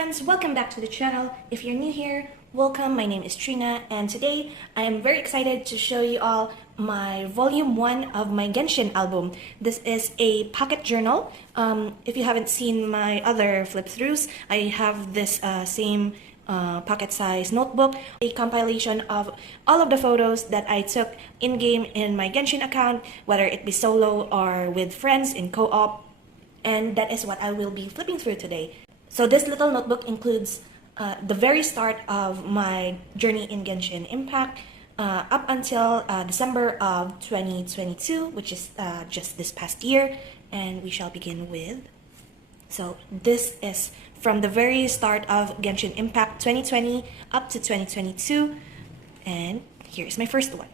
friends, welcome back to the channel. If you're new here, welcome. My name is Trina, and today I am very excited to show you all my volume 1 of my Genshin album. This is a pocket journal. If you haven't seen my other flip-throughs, I have this same pocket size notebook, a compilation of all of the photos that I took in-game in my Genshin account, whether it be solo or with friends in co-op, and that is what I will be flipping through today. So this little notebook includes the very start of my journey in Genshin Impact up until December of 2022, which is just this past year, and we shall begin with. So this is from the very start of Genshin Impact 2020 up to 2022, and here's my first one.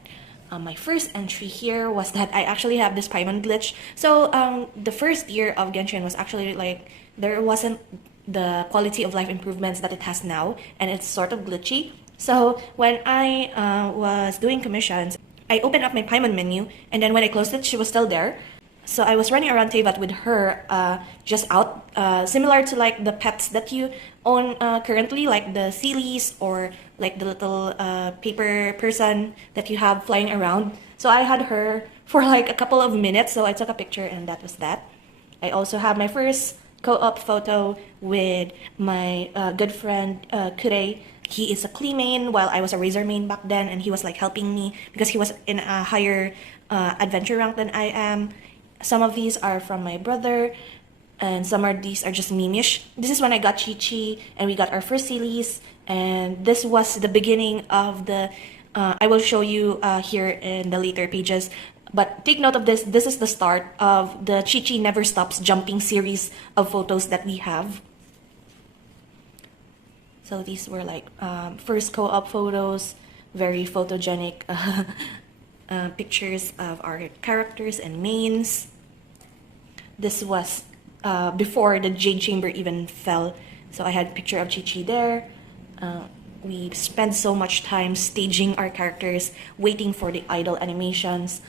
My first entry here was that I actually have this Paimon glitch. So the first year of Genshin was actually like, there wasn't the quality of life improvements that it has now, and it's sort of glitchy. So when I was doing commissions, I opened up my Paimon menu, and then when I closed it, she was still there. So I was running around Teapot with her just out, similar to like the pets that you own currently, like the Sealies or like the little paper person that you have flying around. So I had her for like a couple of minutes, so I took a picture and that was that. I also have my first co-op photo with my good friend Kure. He is a Klee main while I was a Razor main back then, and he was like helping me because he was in a higher adventure rank than I am. Some of these are from my brother, and some of these are just meme-ish. This is when I got Chi-Chi, and we got our first Sealies, and this was the beginning of the, I will show you here in the later pages, but take note of this. This is the start of the Chi-Chi Never Stops Jumping series of photos that we have. So these were like first co-op photos, very photogenic pictures of our characters and mains. This was before the Jade Chamber even fell, so I had a picture of Chi-Chi there. We spent so much time staging our characters, waiting for the idle animations.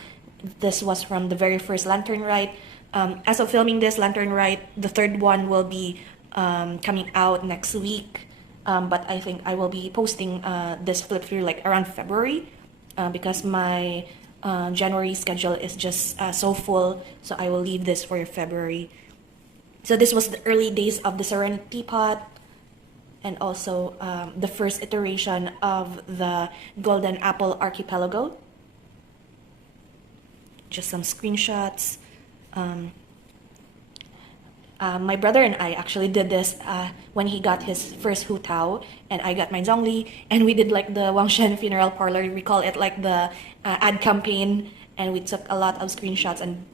This was from the very first Lantern Rite. As of filming this Lantern Rite, the third one will be coming out next week, but I think I will be posting this flip through like around February because my January schedule is just so full, so I will leave this for February. So this was the early days of the Serenity Teapot, and also the first iteration of the Golden Apple Archipelago. Just some screenshots. My brother and I actually did this when he got his first Hu Tao, and I got my Zhongli, and we did like the Wang Shen funeral parlor. We call it like the ad campaign, and we took a lot of screenshots, and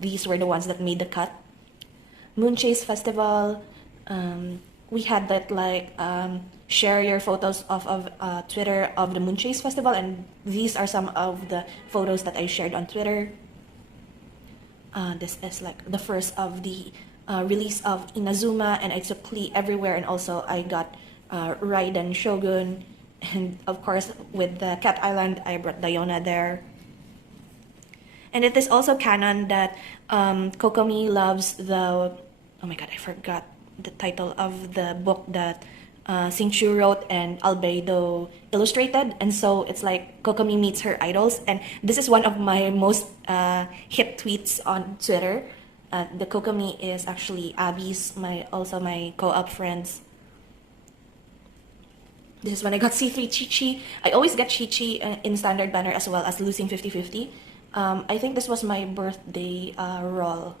these were the ones that made the cut. Moon Chase Festival. We had that like share your photos off of Twitter of the Moon Chase Festival, and these are some of the photos that I shared on Twitter. This is like the first of the release of Inazuma, and I took Klee everywhere, and also I got Raiden Shogun, and of course with the Cat Island I brought Diona there. And it is also canon that Kokomi loves the, oh my god, I forgot the title of the book that Xingqiu wrote and Albedo illustrated, and so it's like Kokomi meets her idols, and this is one of my most hit tweets on Twitter. The Kokomi is actually Abby's, also my co-op friends. This is when I got C3 Chi-Chi. I always get Chi-Chi in standard banner as well as losing 50-50. I think this was my birthday roll.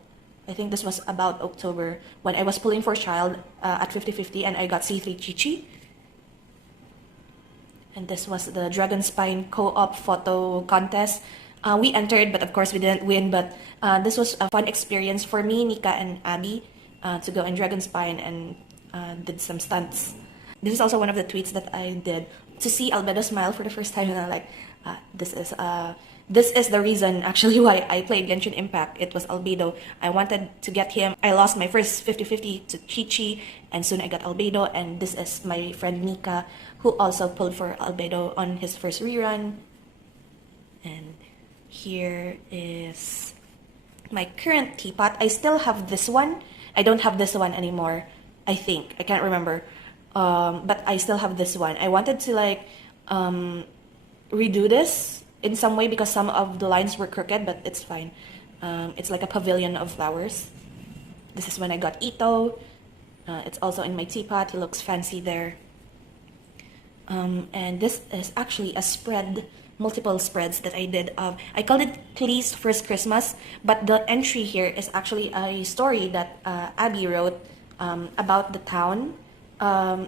I think this was about October when I was pulling for child at 50-50, and I got C3 Chi-Chi. And this was the Dragon Spine co-op photo contest. We entered, but of course we didn't win, but this was a fun experience for me, Nika, and Abby to go in Dragon Spine and did some stunts. This is also one of the tweets that I did to see Albedo smile for the first time, and I'm like, this is the reason actually why I played Genshin Impact. It was Albedo. I wanted to get him. I lost my first 50-50 to Chi-Chi, and soon I got Albedo, and this is my friend Nika, who also pulled for Albedo on his first rerun. And here is my current Teapot. I still have this one. I don't have this one anymore. I think. I can't remember. But I still have this one. I wanted to like redo this in some way because some of the lines were crooked, but it's fine. It's like a pavilion of flowers. This is when I got Ito. It's also in my teapot. He looks fancy there. And this is actually a spread, multiple spreads that I did of, I called it Klee's First Christmas, but the entry here is actually a story that Abby wrote about the town.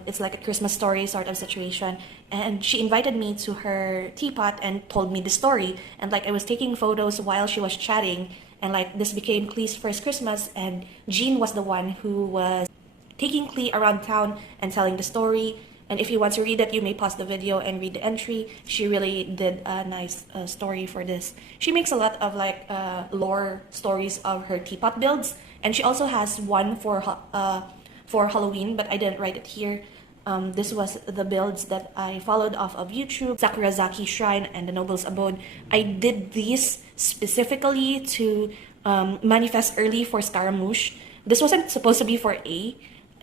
It's like a Christmas story sort of situation, and she invited me to her teapot and told me the story, and like I was taking photos while she was chatting, and like this became Klee's First Christmas, and Jean was the one who was taking Klee around town and telling the story. And if you want to read it, you may pause the video and read the entry. She really did a nice story for this. She makes a lot of like lore stories of her teapot builds, and she also has one for Halloween, but I didn't write it here. This was the builds that I followed off of YouTube. Sakurazaki Shrine and the Noble's Abode. I did these specifically to manifest early for Scaramouche. This wasn't supposed to be for A.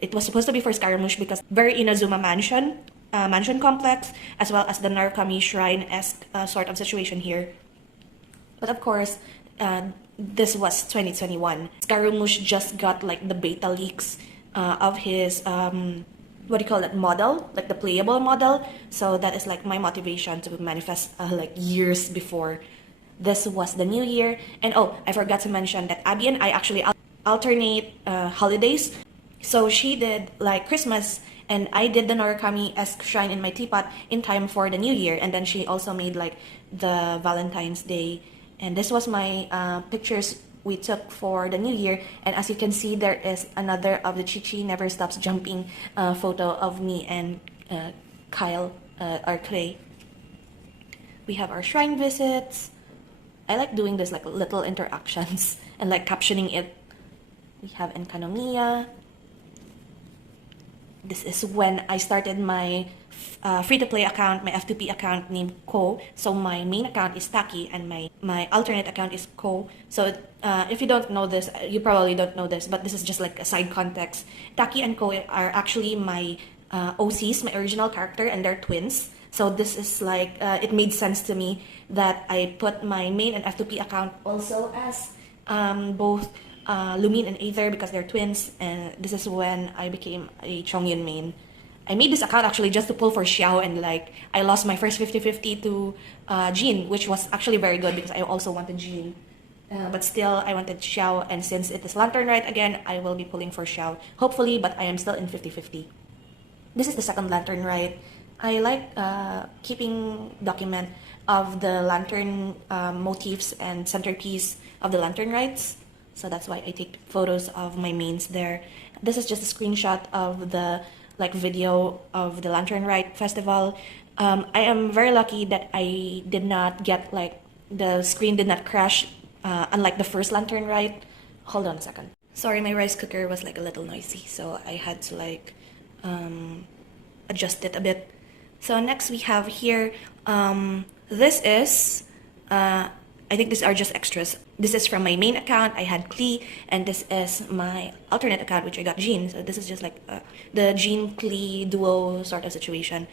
It was supposed to be for Scaramouche because very Inazuma mansion, mansion complex, as well as the Narukami Shrine-esque sort of situation here. But of course, this was 2021. Scaramouche just got like the beta leaks of his what do you call that, model, like the playable model. So that is like my motivation to manifest like years before. This was the new year. And oh, I forgot to mention that Abby and I actually alternate holidays. So she did like Christmas, and I did the Narukami-esque shrine in my teapot in time for the new year. And then she also made like the Valentine's Day. And this was my pictures we took for the new year. And as you can see, there is another of the Chi-Chi Never Stops Jumping photo of me and Kyle, our Clay. We have our shrine visits. I like doing this like little interactions and like captioning it. We have Enkanomiya. This is when I started my free-to-play account, my F2P account named Ko. So my main account is Taki and my alternate account is Ko. So if you don't know this, you probably don't know this, but this is just like a side context. Taki and Ko are actually my OCs, my original character, and they're twins. So this is like, it made sense to me that I put my main and F2P account also as both Lumine and Aether because they're twins, and this is when I became a Chongyun main. I made this account actually just to pull for Xiao, and like I lost my first 50-50 to Jean, which was actually very good because I also wanted Jean. But still, I wanted Xiao, and since it is Lantern Rite again, I will be pulling for Xiao, hopefully, but I am still in 50-50. This is the second Lantern Rite. I like keeping document of the lantern motifs and centerpiece of the Lantern Rites. So that's why I take photos of my mains there. This is just a screenshot of the like video of the Lantern Rite festival. I am very lucky that I did not get like the screen did not crash, unlike the first Lantern Rite. Hold on a second. Sorry, my rice cooker was like a little noisy, so I had to like adjust it a bit. So next we have here, this is I think these are just extras. This is from my main account. I had Klee, and this is my alternate account, which I got Jean. So this is just like the Jean-Klee duo sort of situation.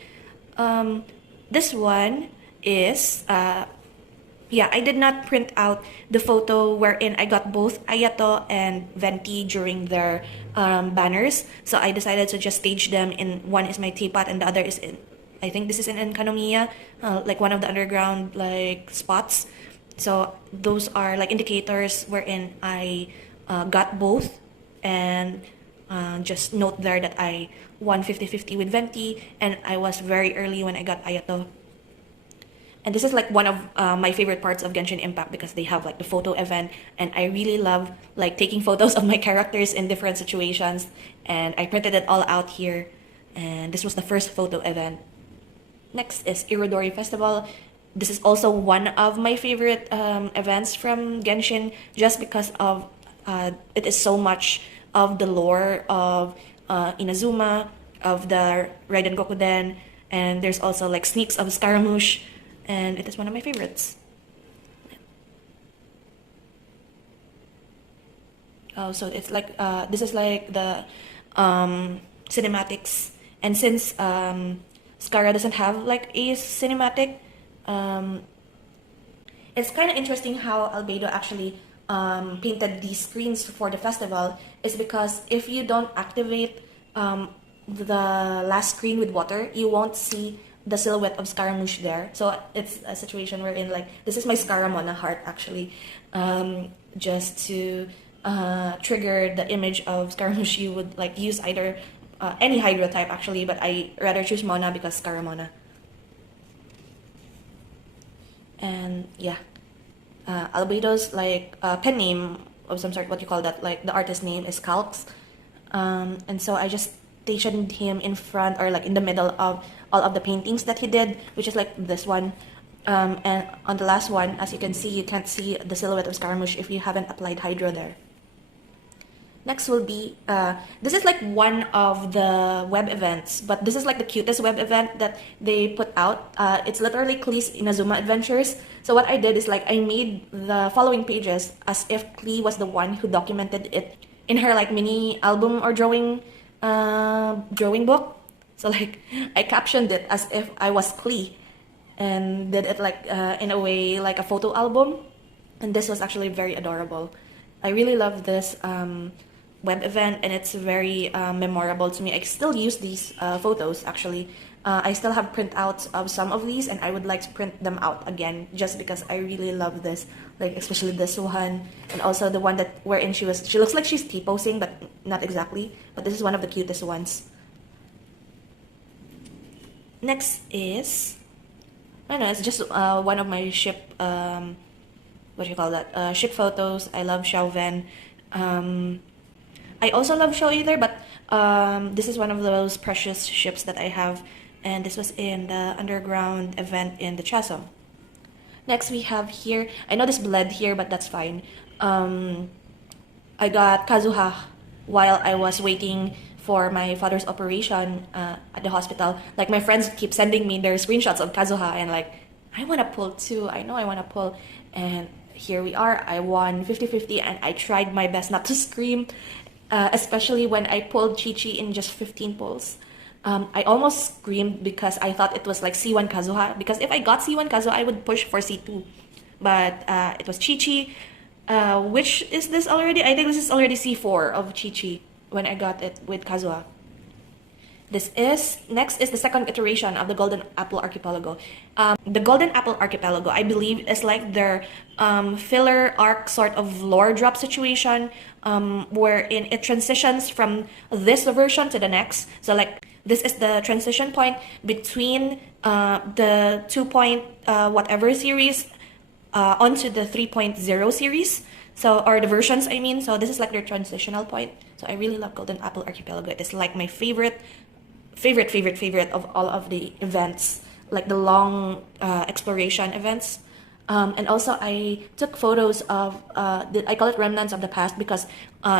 This one is, yeah, I did not print out the photo wherein I got both Ayato and Venti during their banners. So I decided to just stage them in, one is my teapot and the other is in, I think this is in Enkanomiya, like one of the underground like spots. So those are like indicators wherein I got both, and just note there that I won 50-50 with Venti, and I was very early when I got Ayato. And this is like one of my favorite parts of Genshin Impact because they have like the photo event, and I really love like taking photos of my characters in different situations, and I printed it all out here, and this was the first photo event. Next is Irodori Festival. This is also one of my favorite events from Genshin just because of it is so much of the lore of Inazuma, of the Raiden Gokuden, and there's also like sneaks of Scaramouche, and it is one of my favorites. Oh, so it's like this is like the cinematics. And since Skara doesn't have like a cinematic, it's kind of interesting how Albedo actually painted these screens for the festival. Is because if you don't activate the last screen with water, you won't see the silhouette of Scaramouche there. So it's a situation wherein like this is my Scaramona heart actually, just to trigger the image of Scaramouche. You would like use either any Hydro type actually, but I rather choose Mona because Scaramona. And yeah, Albedo's like pen name of some sort, what you call that, like the artist name is Calx. And so I just stationed him in front or like in the middle of all of the paintings that he did, which is like this one. And on the last one, as you can see, you can't see the silhouette of Scaramouche if you haven't applied Hydro there. Next will be, this is like one of the web events, but this is like the cutest web event that they put out. It's literally Klee's Inazuma Adventures. So what I did is like I made the following pages as if Klee was the one who documented it in her like mini album or drawing book. So like I captioned it as if I was Klee and did it like in a way like a photo album. And this was actually very adorable. I really love this web event, and it's very memorable to me. I still use these photos actually. I still have printouts of some of these, and I would like to print them out again just because I really love this, like especially this one, and also the one that wherein she looks like she's T-posing, but not exactly, but this is one of the cutest ones. Next is, I don't know, it's just one of my ship, what do you call that, ship photos. I love Xiaoven. I also love Show Either, but this is one of those precious ships that I have, and this was in the underground event in the Chaso. Next we have here, I know this bled here, but that's fine. I got Kazuha while I was waiting for my father's operation at the hospital. Like my friends keep sending me their screenshots of Kazuha, and like, I want to pull too. I know I want to pull, and here we are. I won 50-50, and I tried my best not to scream. Especially when I pulled Chi-Chi in just 15 pulls. I almost screamed because I thought it was like C1 Kazuha, because if I got C1 Kazuha, I would push for C2. But it was Chi-Chi. Which is this already? I think this is already C4 of Chi-Chi when I got it with Kazuha. Next is the second iteration of the Golden Apple Archipelago. The Golden Apple Archipelago, I believe, is like their filler arc sort of lore drop situation, wherein it transitions from this version to the next. So like this is the transition point between the 2. Whatever series onto the 3.0 series. So, or the versions, I mean. So this is like their transitional point. So I really love Golden Apple Archipelago. It is like my favorite of all of the events, like the long exploration events. And also I took photos of, I call it remnants of the past, because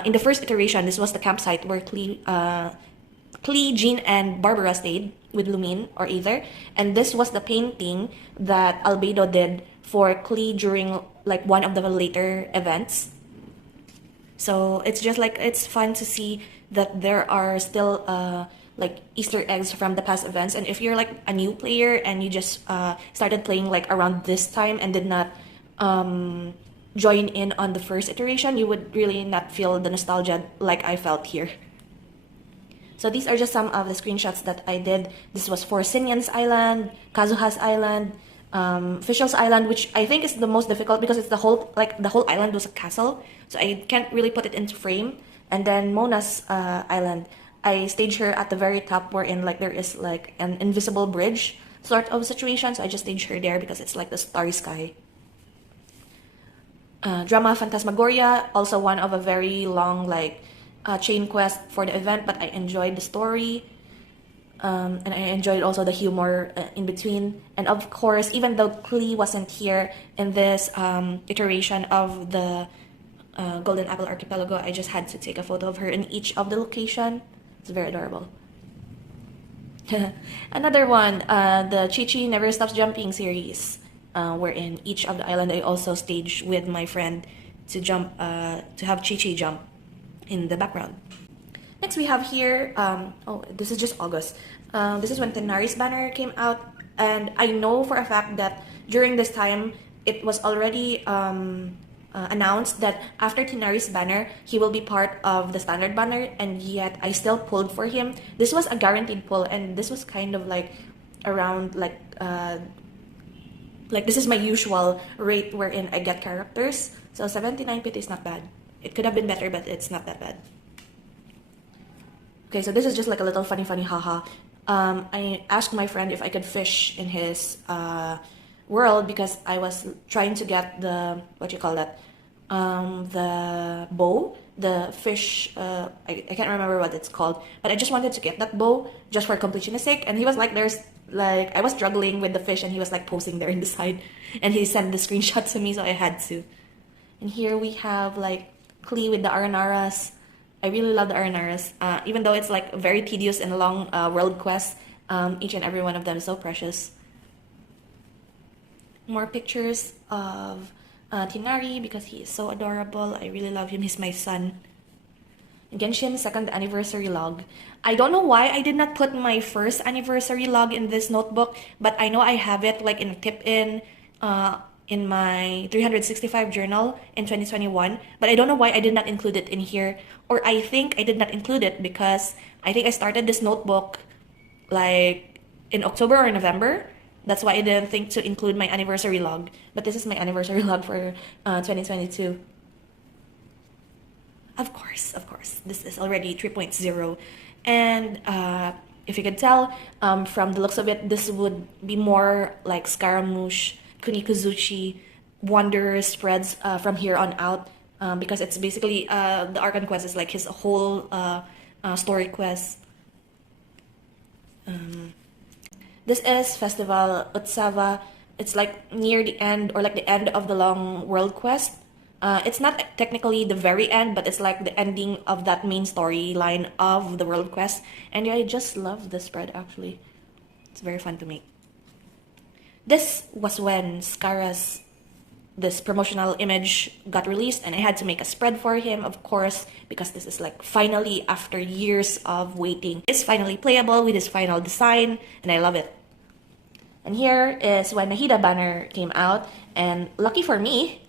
in the first iteration, this was the campsite where Klee, Jean, and Barbara stayed with Lumine or Aether. And this was the painting that Albedo did for Klee during like one of the later events. So it's just like, it's fun to see that there are still like Easter eggs from the past events. And if you're like a new player and you just started playing like around this time and did not join in on the first iteration, you would really not feel the nostalgia like I felt here. So these are just some of the screenshots that I did. This was for Sinyan's Island, Kazuha's Island, Fishel's Island, which I think is the most difficult because it's the whole island was a castle, so I can't really put it into frame. And then Mona's Island, I staged her at the very top, wherein like there is like an invisible bridge sort of situation, so I just staged her there because it's like the starry sky. Drama Phantasmagoria, also one of a very long like chain quest for the event, but I enjoyed the story. And I enjoyed also the humor in between. And of course, even though Klee wasn't here in this iteration of the Golden Apple Archipelago, I just had to take a photo of her in each of the location. It's very adorable. Another one, the Chi-Chi Never Stops Jumping series, wherein each of the island I also staged with my friend to jump, to have Chi-Chi jump in the background. next we have here, oh, this is just August. This is when Tenaris banner came out, and I know for a fact that during this time it was already announced that after Tenaris banner he will be part of the standard banner, and yet I still pulled for him. This was a guaranteed pull, and this was kind of like around like this is my usual rate wherein I get characters. So 79 pit is not bad. It could have been better, but it's not that bad. Okay, so this is just like a little funny haha. I asked my friend if I could fish in his world because I was trying to get the, what you call that, the bow, the fish, I can't remember what it's called, but I just wanted to get that bow just for completionist sake, and he was like, I was struggling with the fish, and he was like posing there in the side, and he sent the screenshot to me, so I had to. And here we have like Klee with the Aranaras. I really love the Aranaras, even though it's like very tedious and long world quests. Each and every one of them is so precious. More pictures of Tinari because he is so adorable. I really love him. He's my son. Genshin 2nd anniversary log. I don't know why I did not put my first anniversary log in this notebook, but I know I have it like in a tip-in in my 365 journal in 2021, but I don't know why I did not include it in here. Or I think I did not include it because I think I started this notebook like in October or November. That's why I didn't think to include my anniversary log. But this is my anniversary log for 2022. Of course, this is already 3.0. And if you could tell, from the looks of it, this would be more like Scaramouche, Kunikuzuchi, Wanderer spreads from here on out. Because it's basically, the Archon quest is like his whole story quest. This is Festival Utsava. It's like near the end, or like the end of the long world quest. It's not technically the very end, but it's like the ending of that main storyline of the world quest. And yeah, I just love this spread actually. It's very fun to make. This was when Skara's this promotional image got released, and I had to make a spread for him, of course, because this is like finally after years of waiting. It's finally playable with his final design, and I love it. And here is when Nahida banner came out, and lucky for me,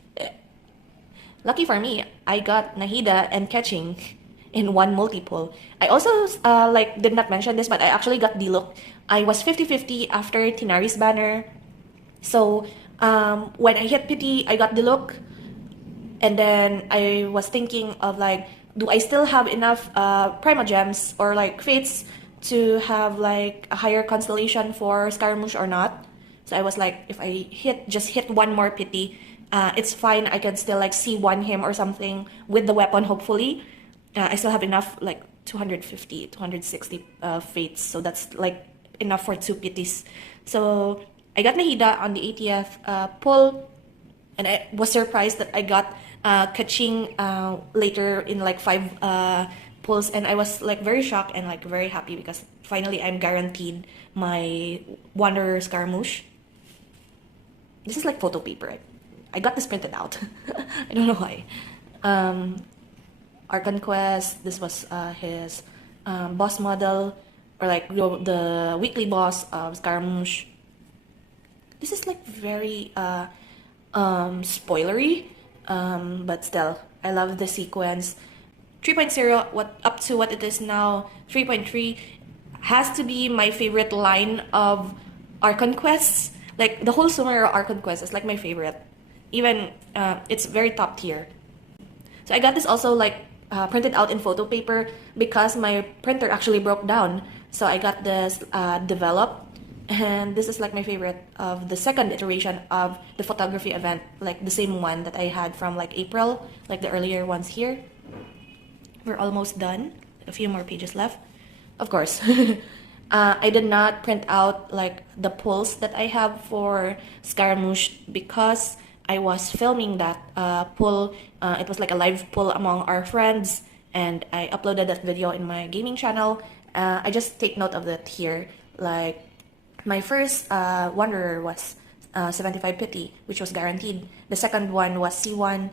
I got Nahida and Catching in one multi-pull. I also did not mention this, but I actually got Diluc. I was 50-50 after Tinari's banner. So when I hit Pity, I got Diluc. And then I was thinking of like, do I still have enough Prima Gems or like Fates to have like a higher constellation for Scaramouche or not? So I was like, if I just hit one more Pity, it's fine. I can still like C1 him or something with the weapon, hopefully. I still have enough, like 250, 260 Fates. So that's like enough for 2 Pities. So I got Nahida on the 80th pull. And I was surprised that I got Kaching later in like 5 pulls. And I was like very shocked and like very happy because finally I'm guaranteed my Wanderer Scaramouche. This is like photo paper. I got this printed out. I don't know why. Archon Quest, this was his boss model, or like the weekly boss of Scaramouche. This is like very spoilery, but still, I love the sequence. 3.0, up to what it is now, 3.3, has to be my favorite line of Archon Quests. Like, the whole Sumeru Archon Quest is like my favorite. Even, it's very top tier. So I got this also like printed out in photo paper because my printer actually broke down. So I got this developed. And this is like my favorite of the second iteration of the photography event, like the same one that I had from like April, like the earlier ones here. We're almost done. A few more pages left. Of course. I did not print out like the pulls that I have for Scaramouche because I was filming that pull. It was like a live pull among our friends, and I uploaded that video in my gaming channel. I just take note of that here. Like, my first Wanderer was 75 Pity, which was guaranteed. The second one was C1,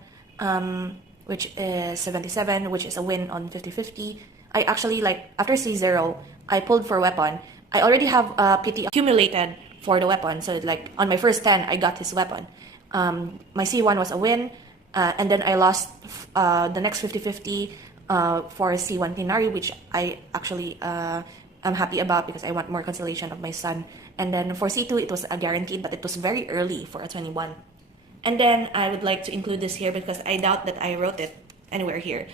which is 77, which is a win on 50-50. I actually, like, after C0, I pulled for weapon. I already have PT accumulated for the weapon. So, like, on my first 10, I got his weapon. My C1 was a win. And then I lost the next 50-50 for C1 Tinari, which I actually am happy about because I want more consolation of my son. And then for C2, it was a guaranteed, but it was very early for a 21. And then I would like to include this here because I doubt that I wrote it anywhere here.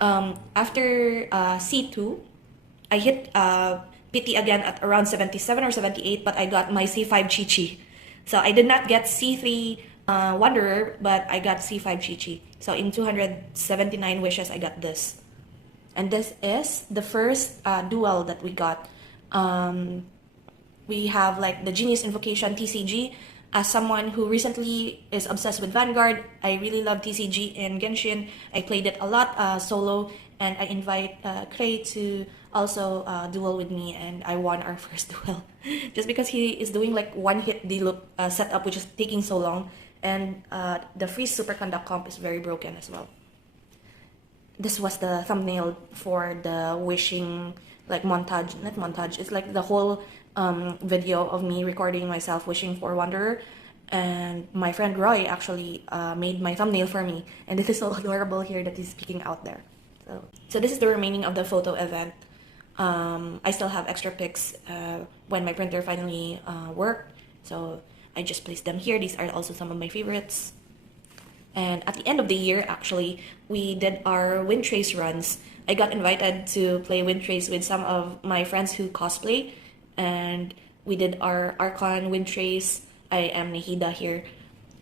After C2, I hit PT again at around 77 or 78, but I got my C5 Chi-Chi. So I did not get C3 Wanderer, but I got C5 Chi-Chi. So in 279 wishes, I got this. And this is the first duel that we got. We have like the Genius Invocation TCG. As someone who recently is obsessed with Vanguard, I really love TCG in Genshin. I played it a lot solo, and I invite Clay to also duel with me, and I won our first duel. Just because he is doing like one-hit D-loop setup, which is taking so long, and the free superconduct comp is very broken as well. This was the thumbnail for the wishing, like montage, not montage, it's like the whole video of me recording myself wishing for Wanderer, and my friend Roy actually made my thumbnail for me, and this is so adorable here that he's peeking out there. So this is the remaining of the photo event. I still have extra pics when my printer finally worked, so I just placed them here. These are also some of my favorites. And at the end of the year, actually, we did our wind trace runs. I got invited to play wind trace with some of my friends who cosplay, and we did our Archon wind trace. I am Nahida here.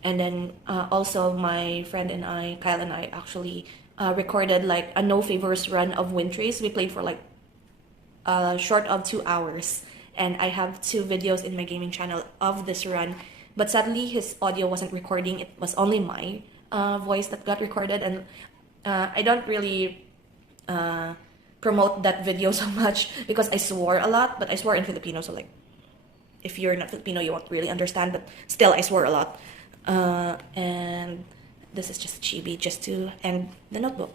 And then also my friend and I, Kyle and I, actually recorded like a no favors run of wind trace. We played for like short of 2 hours. And I have 2 videos in my gaming channel of this run. But sadly, his audio wasn't recording. It was only my voice that got recorded. And I don't really promote that video so much because I swore a lot, but I swore in Filipino, so like if you're not Filipino you won't really understand, but still I swore a lot. And this is just a chibi just to end the notebook.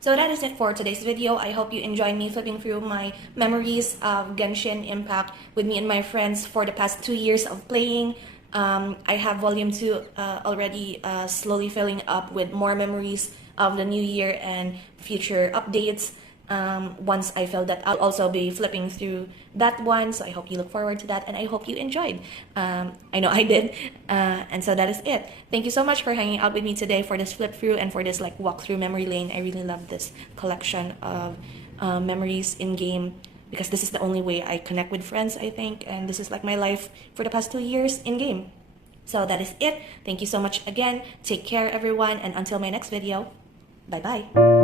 So that is it for today's video. I hope you enjoyed me flipping through my memories of Genshin Impact with me and my friends for the past 2 years of playing. I have volume 2 already slowly filling up with more memories of the new year and future updates. Once I fill that, I'll also be flipping through that one, so I hope you look forward to that, and I hope you enjoyed. I know I did, and so that is it. Thank you so much for hanging out with me today for this flip through and for this like walk through memory lane. I really love this collection of memories in game because this is the only way I connect with friends, I think, and this is like my life for the past 2 years in game. So that is it. Thank you so much again. Take care, everyone, and until my next video, bye-bye.